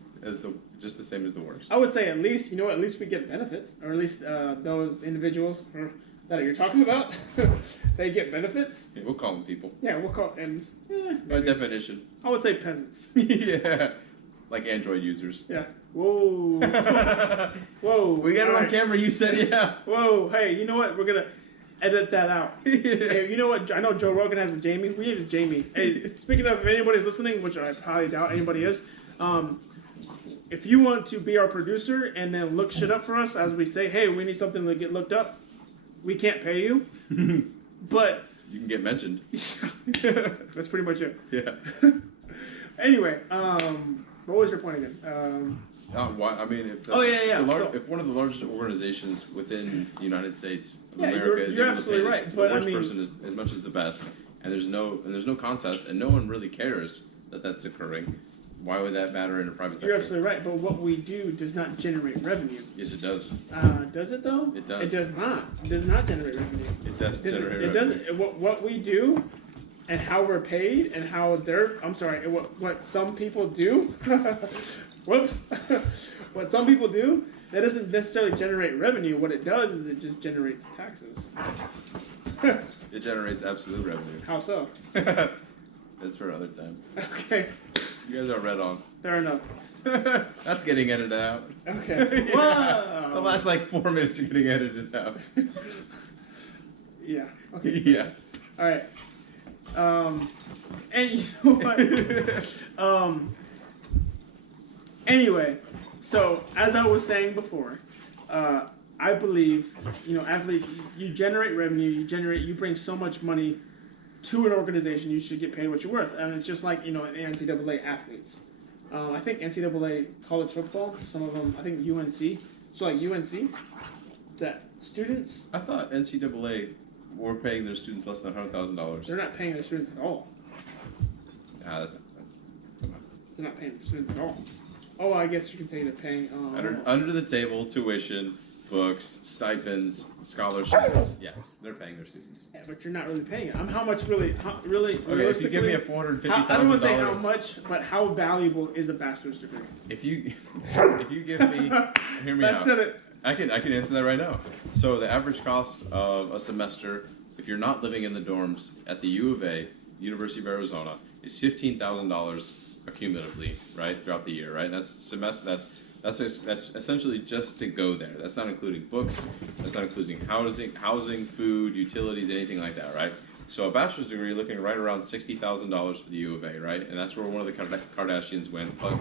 just the same as the worst. I would say at least we get benefits, or at least those individuals that you're talking about, they get benefits. Yeah, we'll call them people. Yeah, we'll call By definition. I would say peasants. Yeah, like Android users. Yeah. Whoa. Whoa. We got it on camera. You said yeah. Whoa. Hey, you know what? We're gonna edit that out. Hey, you know what? I know Joe Rogan has a Jamie. We need a Jamie. Hey, speaking of, if anybody's listening, which I probably doubt anybody is, if you want to be our producer and then look shit up for us as we say, hey, we need something to get looked up, we can't pay you, but you can get mentioned. That's pretty much it. Yeah. Anyway, what was your point again? I mean, if if one of the largest organizations within the United States of America is able to pay the worst person as much as the best, and there's no contest, and no one really cares that that's occurring, why would that matter in a private sector? You're absolutely right, but what we do does not generate revenue. Yes, it does. Does it though? It does. It does not. It does not generate revenue. It does generate revenue. It doesn't. What we do and how we're paid and how what some people do. Whoops. What some people do, that doesn't necessarily generate revenue. What it does is it just generates taxes. It generates absolute revenue. How so? That's for another time. Okay. You guys are red on. Fair enough. That's getting edited out. Okay. Yeah. Wow. The last like 4 minutes are getting edited out. Yeah. Okay. Yeah. All right. And you know what? Anyway, so as I was saying before, I believe, athletes, you generate revenue, you bring so much money to an organization, you should get paid what you're worth. And it's just like, the NCAA athletes. I think NCAA college football, some of them, I think UNC. So like UNC, that students, I thought NCAA were paying their students less than $100,000. they're not paying their students at all. That's They're not paying their students at all. Oh, I guess you can say they're paying. under the table tuition, books, stipends, scholarships. Yes, they're paying their students. Yeah, but you're not really paying it. How much really, Okay, if you give me a $450,000. I don't want to say how much, but how valuable is a bachelor's degree? If you give me, hear me out. That's it. I can answer that right now. So the average cost of a semester, if you're not living in the dorms at the U of A, University of Arizona, is $15,000 accumulatively, right, throughout the year, right? That's semester. That's essentially just to go there. That's not including books. That's not including housing, food, utilities, anything like that, right? So a bachelor's degree, you're looking right around $60,000 for the U of A, right? And that's where one of the Kardashians went. But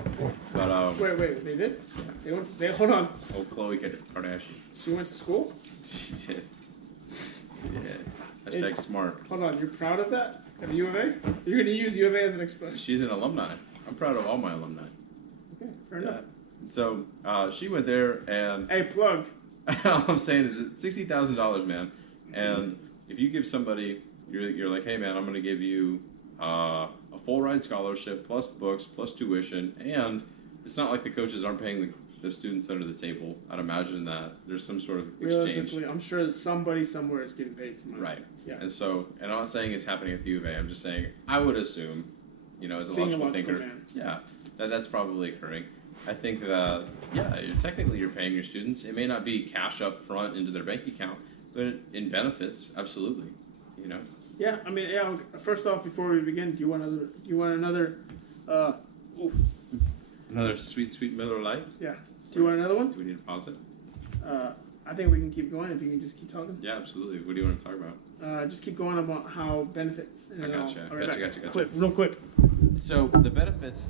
Wait, they did? Yeah. Hold on. Oh, Khloe Kardashian. She went to school? She did. Yeah. Hashtag smart. Hold on, you're proud of that? Of U of A? You're going to use U of A as an expression? She's an alumni. I'm proud of all my alumni. Okay, fair enough. So she went there, and Hey, plug. all I'm saying is it's $60,000, man. And if you give somebody, you're like, hey, man, I'm going to give you a full ride scholarship plus books plus tuition, and it's not like the coaches aren't paying the students under the table. I'd imagine that there's some sort of exchange. Realistically, I'm sure that somebody somewhere is getting paid some money. Right. Yeah. And so, and I'm not saying it's happening at the U of A. I'm just saying I would assume, as a Being logical thinker, man. yeah, that's probably occurring. I think that, technically you're paying your students. It may not be cash up front into their bank account, but in benefits, absolutely. Yeah, I mean, yeah. First off, before we begin, do you want another? Another sweet Miller Lite. Yeah. Do you want another one? Do we need to pause it? I think we can keep going if you can just keep talking. Yeah, absolutely. What do you want to talk about? Just keep going about how benefits. And I gotcha. Gotcha. Quick, real quick. So the benefits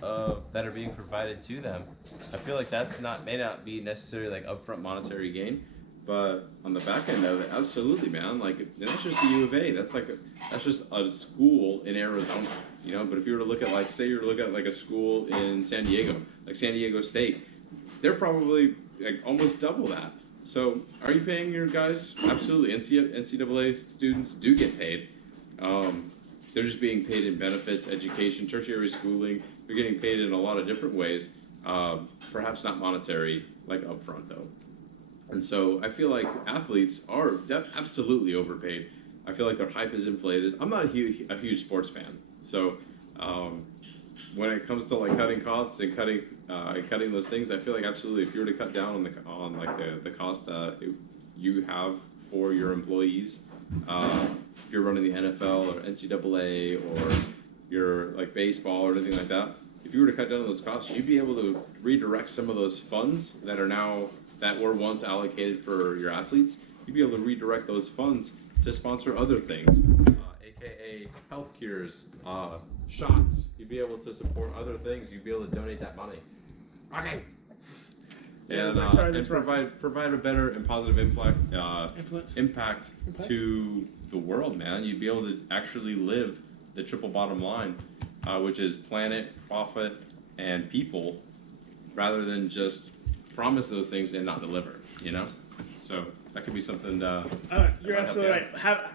that are being provided to them, I feel like may not be necessarily like upfront monetary gain, but on the back end of it, absolutely, man. Like that's just the U of A. That's just a school in Arizona, But if you were to look at say you were to look at like a school in San Diego, like San Diego State, they're probably like almost double that. So are you paying your guys? Absolutely. NCAA students do get paid. They're just being paid in benefits, education, tertiary schooling. They're getting paid in a lot of different ways. Perhaps not monetary, like upfront though. And so I feel like athletes are absolutely overpaid. I feel like their hype is inflated. I'm not a huge sports fan, so when it comes to like cutting costs and cutting those things, I feel like absolutely if you were to cut down on the cost that you have for your employees, if you're running the NFL or NCAA or you're like baseball or anything like that, if you were to cut down on those costs, you'd be able to redirect some of those funds that were once allocated for your athletes. You'd be able to redirect those funds to sponsor other things, aka health cures, shots. You'd be able to support other things. You'd be able to donate that money. Okay. And provide a better and positive impact to the world, man. You'd be able to actually live the triple bottom line, which is planet, profit, and people, rather than just promise those things and not deliver. So that could be something. You're absolutely right. Have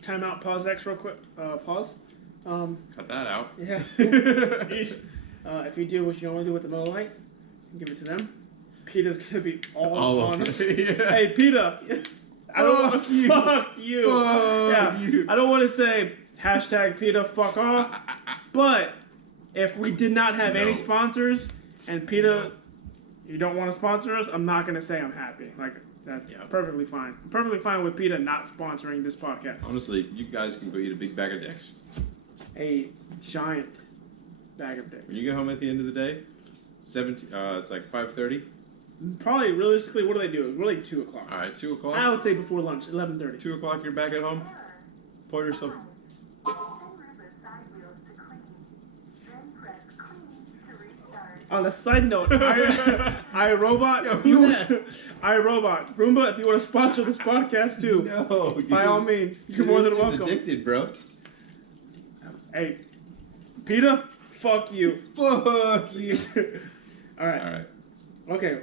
time out. Pause X real quick. Pause. Cut that out. Yeah. If you do what you normally do with the Miller Lite, give it to them. Peter's gonna be all on it. Yeah. Hey, Peter. I don't want to you. fuck you. Fuck you. I don't want to say hashtag PETA fuck off. But if we did not have any No. sponsors and PETA, you don't want to sponsor us, I'm not gonna say I'm happy. Like that's perfectly fine. I'm perfectly fine with PETA not sponsoring this podcast. Honestly, you guys can go eat a big bag of dicks. A giant bag of dicks. When you get home at the end of the day, it's like 5:30. Probably realistically, what do they do? Really 2 o'clock. All right, 2 o'clock. I would say before lunch, 11:30. 2 o'clock, you're back at home. Pour yourself. On a side note, iRobot, Yo, who that? iRobot, Roomba, if you want to sponsor this podcast too, No, dude. by all means, you're more than welcome. Addicted, bro. Hey, PETA, fuck you. Fuck you. All right. All right. Okay.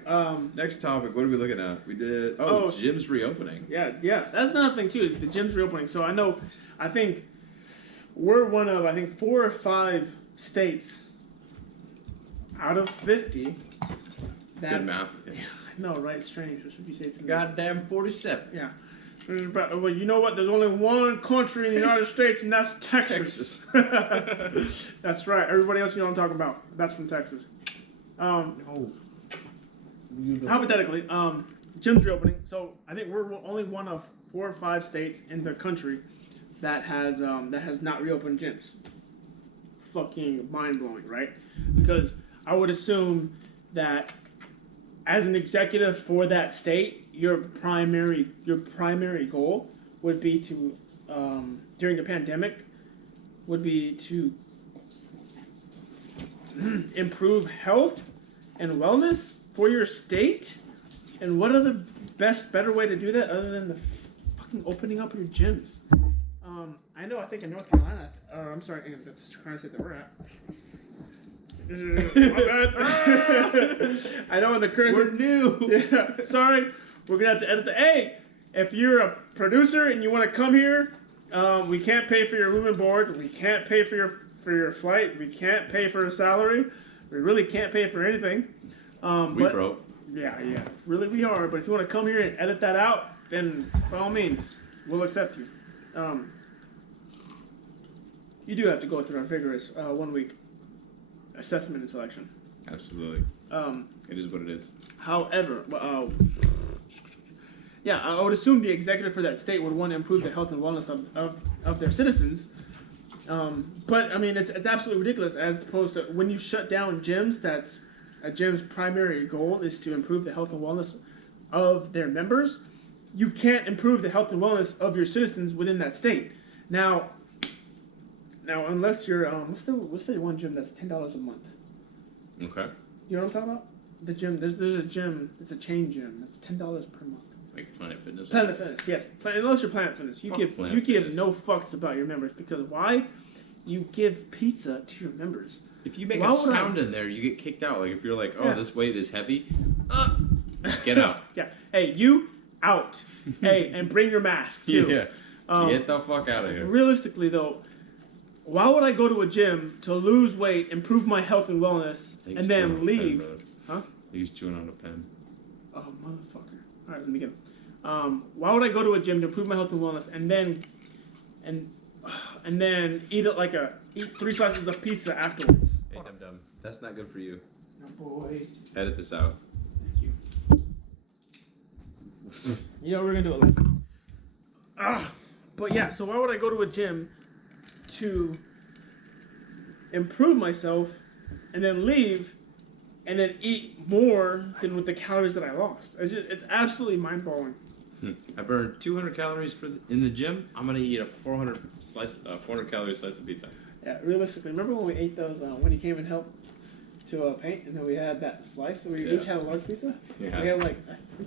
Next topic. What are we looking at? We did. Oh, gym's reopening. Yeah. That's another thing too. The gym's reopening. So I think we're one of 4 or 5 states out of 50 that. Good math. Yeah, I know, right? Strange. There's 50 states. In Goddamn 47. Yeah. Well, you know what? There's only one country in the United States, and that's Texas. That's right. Everybody else you know what I'm talking about. That's from Texas. No. Hypothetically, gym's reopening. So I think we're only one of 4 or 5 states in the country that has not reopened gyms. Fucking mind blowing, right? Because I would assume that as an executive for that state, your primary goal would be to during the pandemic would be to improve health and wellness for your state. And what other better way to do that other than the fucking opening up your gyms? I think in North Carolina, I'm sorry, that's the current state that we're at. I know in the current We're new. Yeah, sorry, we're gonna have to edit the. Hey, if you're a producer and you want to come here, we can't pay for your room and board. We can't pay for your flight. We can't pay for a salary. We really can't pay for anything. We broke. Yeah, really we are. But if you want to come here and edit that out, then by all means, we'll accept you. You do have to go through a vigorous 1 week assessment and selection. Absolutely. It is what it is. However, I would assume the executive for that state would want to improve the health and wellness of their citizens. But I mean, it's absolutely ridiculous as opposed to when you shut down gyms. That's a gym's primary goal is to improve the health and wellness of their members. You can't improve the health and wellness of your citizens within that state. Now, unless you're what's the one gym that's $10 a month? Okay. You know what I'm talking about? The gym. There's a gym. It's a chain gym. That's $10 per month. Like Planet Fitness. Planet Fitness, yes. Unless you're Planet Fitness, you give Fitness. no fucks about your members because why? You give pizza to your members. If you make Why a would sound in there, you get kicked out. Like if you're like, oh, Yeah. this weight is heavy, get out. Yeah. Hey, you out. Hey, and bring your mask too. Yeah. Get the fuck out of here. Realistically, though, why would I go to a gym to lose weight, improve my health and wellness, and then leave? Huh? He's chewing on a pen. Oh, motherfucker. All right, let me get it. Why would I go to a gym to improve my health and wellness and then eat 3 slices of pizza afterwards? Hey, Dum Dum, that's not good for you. Oh, boy. Edit this out. Thank you. You know, we're gonna do it like. But yeah, so why would I go to a gym to improve myself and then leave and then eat more than with the calories that I lost? It's absolutely mind-blowing. I burned 200 calories in the gym. I'm gonna eat a 400 calorie slice of pizza. Yeah, realistically, remember when we ate those when you came and helped to paint, and then we had that slice, and we each had a large pizza? Yeah. We had like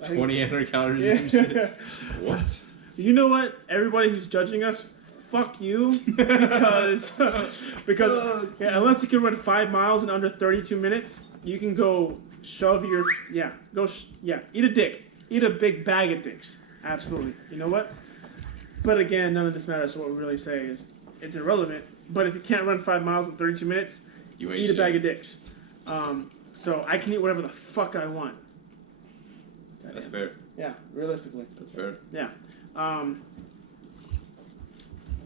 2,800 calories Yeah. or some shit. What? You know what? Everybody who's judging us, fuck you, because unless you can run 5 miles in under 32 minutes, you can go shove your eat a dick, eat a big bag of dicks. Absolutely. You know what? But again, none of this matters. So what we really say is it's irrelevant. But if you can't run 5 miles in 32 minutes, You eat a bag of dicks. So I can eat whatever the fuck I want. That's fair. Yeah, realistically. That's fair. Yeah. Um,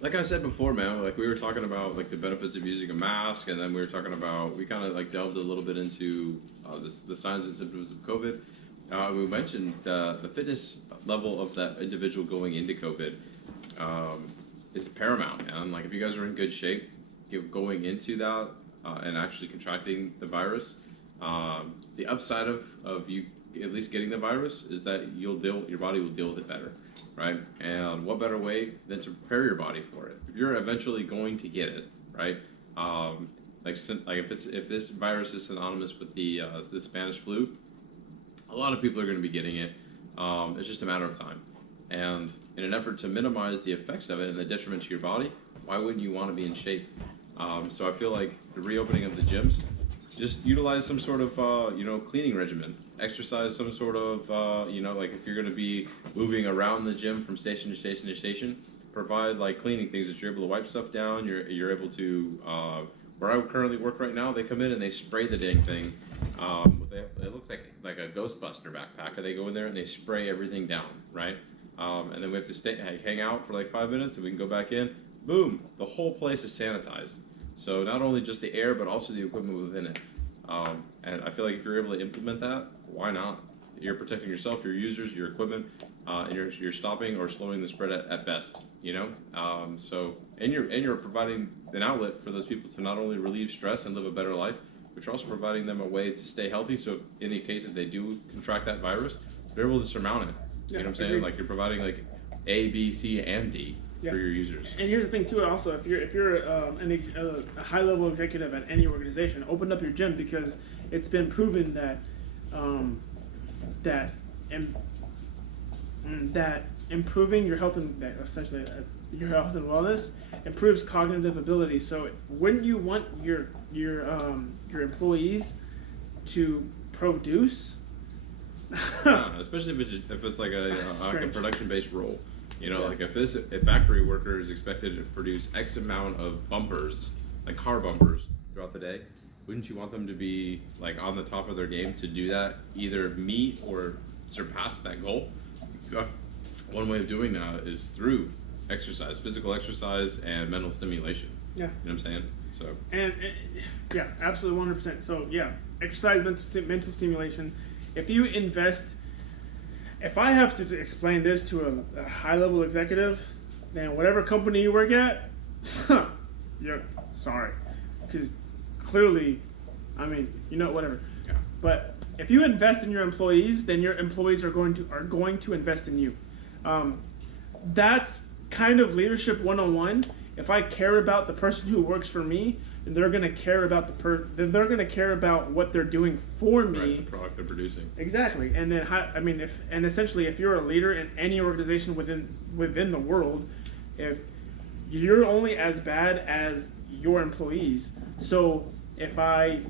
Like I said before, man, like we were talking about like the benefits of using a mask, and then we were talking about we kind of like delved a little bit into the signs and symptoms of COVID. We mentioned the fitness level of that individual going into COVID is paramount, man. Like if you guys are in good shape, going into that and actually contracting the virus, the upside of you at least getting the virus is that your body will deal with it better. Right? And what better way than to prepare your body for it? If you're eventually going to get it, right? Like if this virus is synonymous with the Spanish flu, a lot of people are going to be getting it. It's just a matter of time. And in an effort to minimize the effects of it and the detriment to your body, why wouldn't you want to be in shape? So I feel like the reopening of the gyms, just utilize some sort of cleaning regimen, exercise some sort of like if you're going to be moving around the gym from station to station to station, provide like cleaning things that you're able to wipe stuff down. You're able to where I currently work right now, they come in and they spray the dang thing. It looks like a Ghostbuster backpack. They go in there and they spray everything down, right? And then we have to hang out for like 5 minutes, and we can go back in. Boom, the whole place is sanitized. So not only just the air, but also the equipment within it. And I feel like if you're able to implement that, why not? You're protecting yourself, your users, your equipment, and you're stopping or slowing the spread at best. And you're providing an outlet for those people to not only relieve stress and live a better life, but you're also providing them a way to stay healthy. So in the case that they do contract that virus, they're able to surmount it. You know what I'm saying? Like you're providing like A, B, C, and D. For your users. And here's the thing too. Also, if you're a high level executive at any organization, open up your gym, because it's been proven that that improving your health and essentially your health and wellness improves cognitive ability. So wouldn't you want your employees to produce? Yeah, especially if it's like a production based role. Like if factory worker is expected to produce X amount of bumpers, like car bumpers, throughout the day, wouldn't you want them to be like on the top of their game to do that, either meet or surpass that goal? One way of doing that is through exercise, physical exercise, and mental stimulation. Yeah. You know what I'm saying? So. And yeah, absolutely 100%. So yeah, exercise, mental stimulation. If you invest. If I have to explain this to a high-level executive, then whatever company you work at, you're sorry, because clearly, I mean, whatever. Yeah. But if you invest in your employees, then your employees are going to invest in you. That's kind of leadership 101. If I care about the person who works for me, then they're going to care about they're going to care about what they're doing for me. Right, the product they're producing. Exactly. And then essentially if you're a leader in any organization within the world, if you're only as bad as your employees. So if my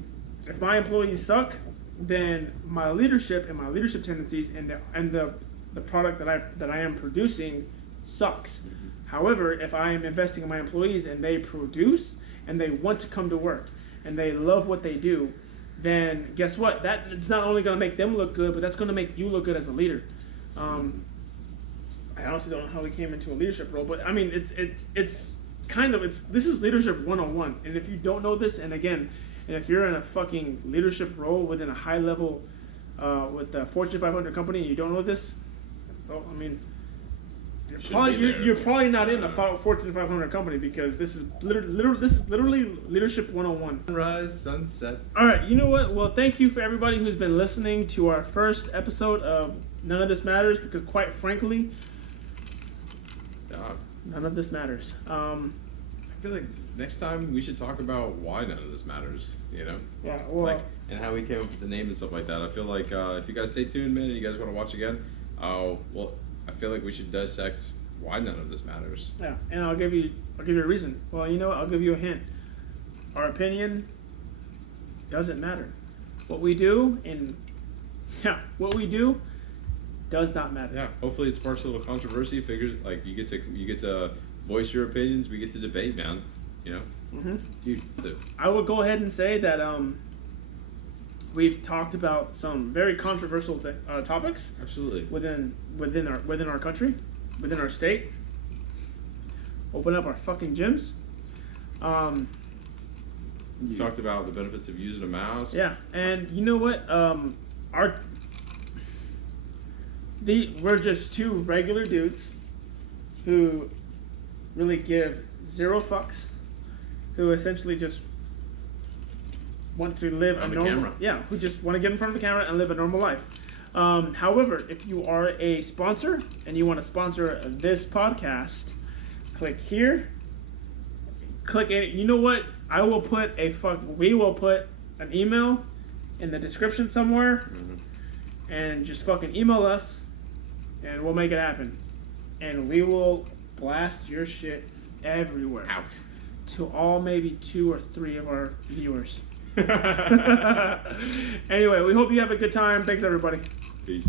employees suck, then my leadership and my leadership tendencies and the product that I am producing sucks. However, if I am investing in my employees and they produce and they want to come to work and they love what they do, then guess what? It's not only going to make them look good, but that's going to make you look good as a leader. I honestly don't know how we came into a leadership role, but I mean, this is leadership 101. And if you don't know this, and if you're in a fucking leadership role within a high level with the Fortune 500 company and you don't know this, well, I mean, you're probably not in a Fortune 500 company, because this is literally leadership 101. Sunrise, sunset. All right, you know what? Well, thank you for everybody who's been listening to our first episode of None of This Matters, because quite frankly, none of this matters. I feel like next time we should talk about why none of this matters. Yeah. Well. And how we came up with the name and stuff like that. I feel like if you guys stay tuned, man, and you guys want to watch again, I feel like we should dissect why none of this matters. Yeah, and I'll give you a reason. Well, you know what? I'll give you a hint. Our opinion doesn't matter. What we do does not matter. Yeah. Hopefully, it sparks a little controversy. Figures like you get to voice your opinions. We get to debate, man. Mm-hmm. Dude. So. I would go ahead and say that We've talked about some very controversial topics Absolutely. within our country, within our state. Open up our fucking gyms. We talked about the benefits of using a mask. Yeah, and you know what? We're just two regular dudes who really give zero fucks, who essentially just want to live On a the normal, camera. yeah, who just want to get in front of the camera and live a normal life. However, if you are a sponsor and you want to sponsor this podcast, click here. Click it. You know what? We will put an email in the description somewhere, and just fucking email us, and we'll make it happen. And we will blast your shit everywhere. Out. To all maybe 2 or 3 of our viewers. Anyway, we hope you have a good time. Thanks, everybody. Peace.